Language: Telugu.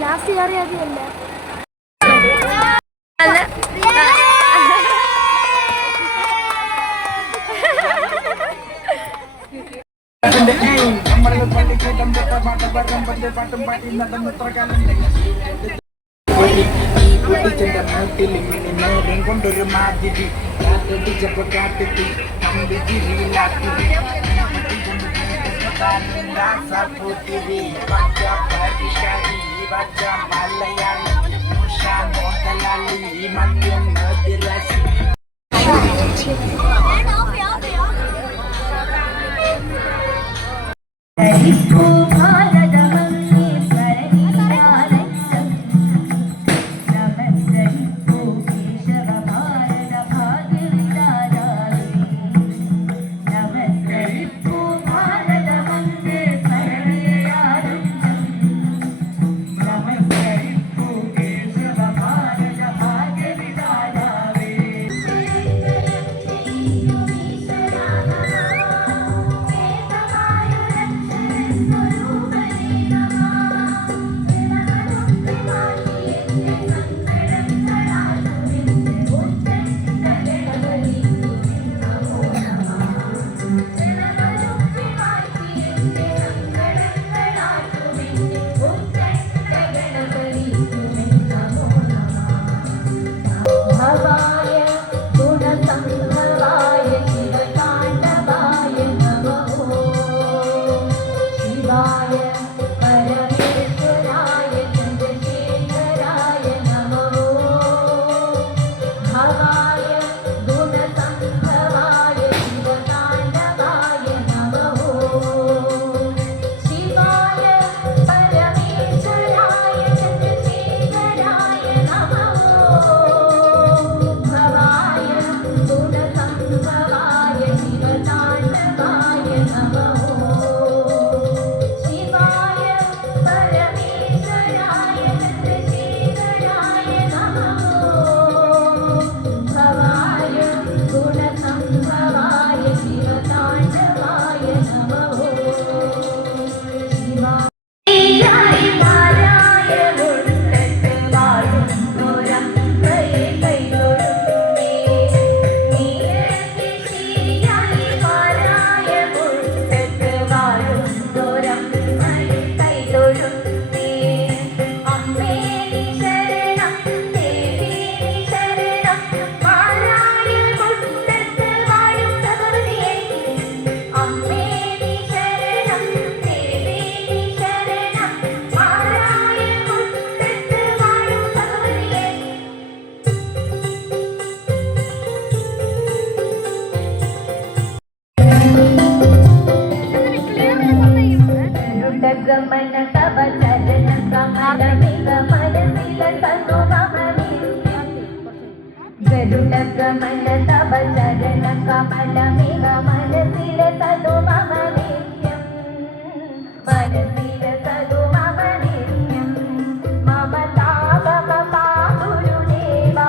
ലാസ്റ്റ് കയറി നേരം കൊണ്ടൊരു മാതിരി കാറ്റടിച്ചപ്പോ കാറ്റത്തി കമ്പി ചിരിയിലാക്കി ಸಾಪುತ್ತೀವಿ ಬಜ್ಜ ಪರಿಷಾರಿ ಬಜ್ಜ ಮಲ್ಲಯಾಳಿ ಪುರುಷ ಮೊದಲಾಳಿ ಮತ್ತು ಮದಿರಸಿ Thank you. గమన తవ చరణ కమలమిగ మనసిల తను గమని గరుడ గమన తవ చరణ కమలమిగ మనసిల తను గమని మనసిల తను గమని మమ తాపమ పాపులు దేవా